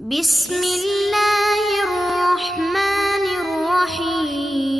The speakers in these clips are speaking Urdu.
بسم اللہ الرحمن الرحیم۔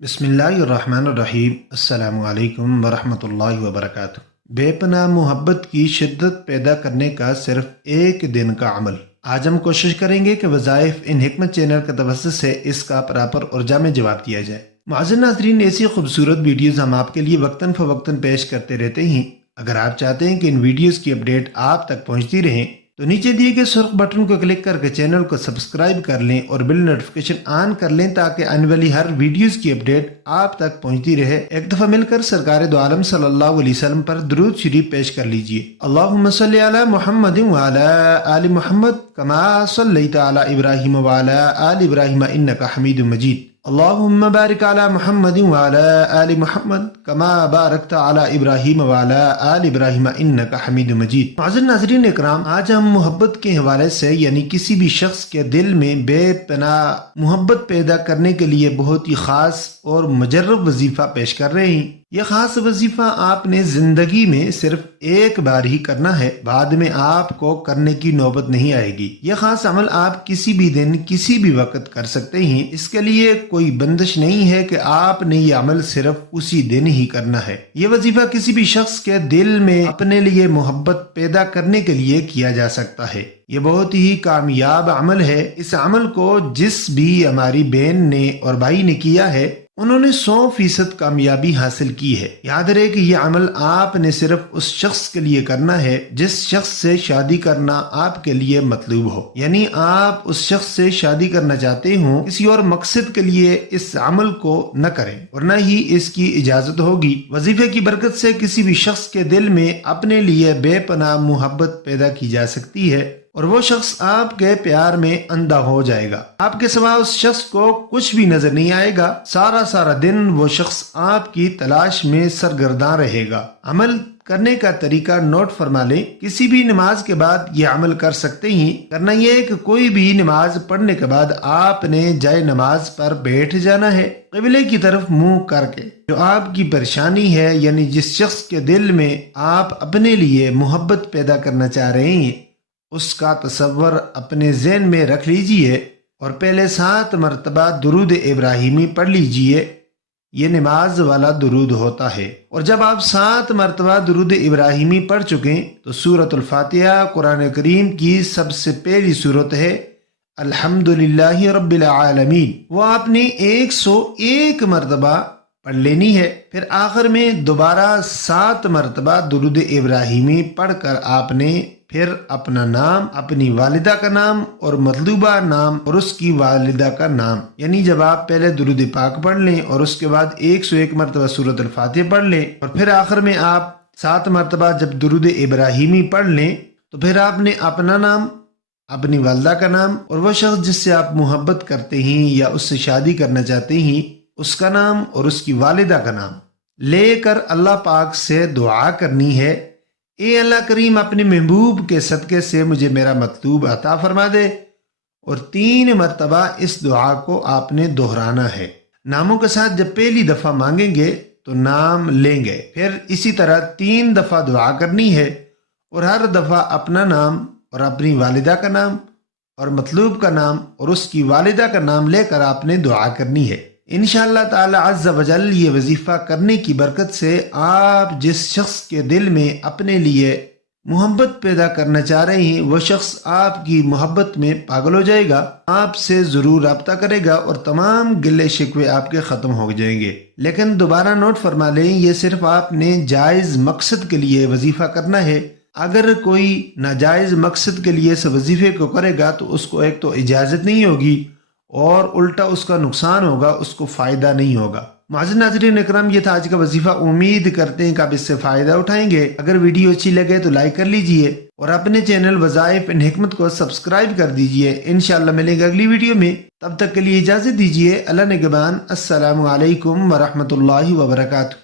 بسم اللہ الرحمن الرحیم۔ السلام علیکم ورحمۃ اللہ وبرکاتہ۔ بے پناہ محبت کی شدت پیدا کرنے کا صرف ایک دن کا عمل۔ آج ہم کوشش کریں گے کہ وظائف ان حکمت چینل کے توسط سے اس کا پراپر اور جامع جواب دیا جائے۔ معزز ناظرین، ایسی خوبصورت ویڈیوز ہم آپ کے لیے وقتاً فوقتاً پیش کرتے رہتے ہیں۔ اگر آپ چاہتے ہیں کہ ان ویڈیوز کی اپڈیٹ آپ تک پہنچتی رہیں تو نیچے دیے گئے سرخ بٹن کو کلک کر کے چینل کو سبسکرائب کر لیں اور بل نوٹیفیکیشن آن کر لیں تاکہ آنے والی ہر ویڈیوز کی اپڈیٹ آپ تک پہنچتی رہے۔ ایک دفعہ مل کر سرکار دو عالم صلی اللہ علیہ وسلم پر درود شریف پیش کر لیجئے۔ اللہم صلی علی محمد وعلی آل محمد کما صلیت علی ابراہیم وعلی آل ابراہیم انک حمید مجید۔ اللہم بارک علی محمد وعلی آل محمد کما بارکت علی ابراہیم وعلی آل ابراہیم انک حمید مجید۔ معزز ناظرین اکرام، آج ہم محبت کے حوالے سے یعنی کسی بھی شخص کے دل میں بے پناہ محبت پیدا کرنے کے لیے بہت ہی خاص اور مجرب وظیفہ پیش کر رہے ہیں۔ یہ خاص وظیفہ آپ نے زندگی میں صرف ایک بار ہی کرنا ہے، بعد میں آپ کو کرنے کی نوبت نہیں آئے گی۔ یہ خاص عمل آپ کسی بھی دن کسی بھی وقت کر سکتے ہیں۔ اس کے لیے کوئی بندش نہیں ہے کہ آپ نے یہ عمل صرف اسی دن ہی کرنا ہے۔ یہ وظیفہ کسی بھی شخص کے دل میں اپنے لیے محبت پیدا کرنے کے لیے کیا جا سکتا ہے۔ یہ بہت ہی کامیاب عمل ہے۔ اس عمل کو جس بھی ہماری بہن نے اور بھائی نے کیا ہے انہوں نے 100% کامیابی حاصل کی ہے۔ یاد رہے کہ یہ عمل آپ نے صرف اس شخص کے لیے کرنا ہے جس شخص سے شادی کرنا آپ کے لیے مطلوب ہو، یعنی آپ اس شخص سے شادی کرنا چاہتے ہوں، کسی اور مقصد کے لیے اس عمل کو نہ کریں ورنہ ہی اس کی اجازت ہوگی۔ وظیفے کی برکت سے کسی بھی شخص کے دل میں اپنے لیے بے پناہ محبت پیدا کی جا سکتی ہے اور وہ شخص آپ کے پیار میں اندھا ہو جائے گا۔ آپ کے سوا اس شخص کو کچھ بھی نظر نہیں آئے گا۔ سارا دن وہ شخص آپ کی تلاش میں سرگرداں رہے گا۔ عمل کرنے کا طریقہ نوٹ فرما لیں۔ کسی بھی نماز کے بعد یہ عمل کر سکتے ہیں۔ کرنا یہ ہے کہ کوئی بھی نماز پڑھنے کے بعد آپ نے جائے نماز پر بیٹھ جانا ہے قبلے کی طرف منہ کر کے۔ جو آپ کی پریشانی ہے یعنی جس شخص کے دل میں آپ اپنے لیے محبت پیدا کرنا چاہ رہے ہیں اس کا تصور اپنے ذہن میں رکھ لیجئے اور پہلے 7 مرتبہ درود ابراہیمی پڑھ لیجئے۔ یہ نماز والا درود ہوتا ہے، اور جب آپ 7 مرتبہ درود ابراہیمی پڑھ چکیں تو سورۃ الفاتحہ قرآن کریم کی سب سے پہلی سورت ہے الحمدللہ رب العالمین، وہ آپ نے 101 مرتبہ پڑھ لینی ہے۔ پھر آخر میں دوبارہ 7 مرتبہ درود ابراہیمی پڑھ کر آپ نے پھر اپنا نام، اپنی والدہ کا نام اور مطلوبہ نام اور اس کی والدہ کا نام، یعنی جب آپ پہلے درود پاک پڑھ لیں اور اس کے بعد 101 مرتبہ سورۃ الفاتحہ پڑھ لیں اور پھر آخر میں آپ 7 مرتبہ جب درود ابراہیمی پڑھ لیں تو پھر آپ نے اپنا نام، اپنی والدہ کا نام اور وہ شخص جس سے آپ محبت کرتے ہیں یا اس سے شادی کرنا چاہتے ہیں اس کا نام اور اس کی والدہ کا نام لے کر اللہ پاک سے دعا کرنی ہے، اے اللہ کریم اپنے محبوب کے صدقے سے مجھے میرا مطلوب عطا فرما دے، اور 3 مرتبہ اس دعا کو آپ نے دہرانا ہے۔ ناموں کے ساتھ جب پہلی دفعہ مانگیں گے تو نام لیں گے، پھر اسی طرح 3 دفعہ دعا کرنی ہے اور ہر دفعہ اپنا نام اور اپنی والدہ کا نام اور مطلوب کا نام اور اس کی والدہ کا نام لے کر آپ نے دعا کرنی ہے۔ انشاءاللہ تعالی عز و جل یہ وظیفہ کرنے کی برکت سے آپ جس شخص کے دل میں اپنے لیے محبت پیدا کرنا چاہ رہے ہیں وہ شخص آپ کی محبت میں پاگل ہو جائے گا، آپ سے ضرور رابطہ کرے گا اور تمام گلے شکوے آپ کے ختم ہو جائیں گے۔ لیکن دوبارہ نوٹ فرما لیں، یہ صرف آپ نے جائز مقصد کے لیے وظیفہ کرنا ہے۔ اگر کوئی ناجائز مقصد کے لیے اس وظیفے کو کرے گا تو اس کو ایک تو اجازت نہیں ہوگی اور الٹا اس کا نقصان ہوگا، اس کو فائدہ نہیں ہوگا۔ معزز ناظرین اکرام، یہ تھا آج کا وظیفہ۔ امید کرتے ہیں کہ آپ اس سے فائدہ اٹھائیں گے۔ اگر ویڈیو اچھی لگے تو لائک کر لیجئے اور اپنے چینل وظائف ان حکمت کو سبسکرائب کر دیجئے۔ انشاءاللہ ملیں گے اگلی ویڈیو میں، تب تک کے لیے اجازت دیجئے۔ اللہ نگہبان۔ السلام علیکم ورحمۃ اللہ وبرکاتہ۔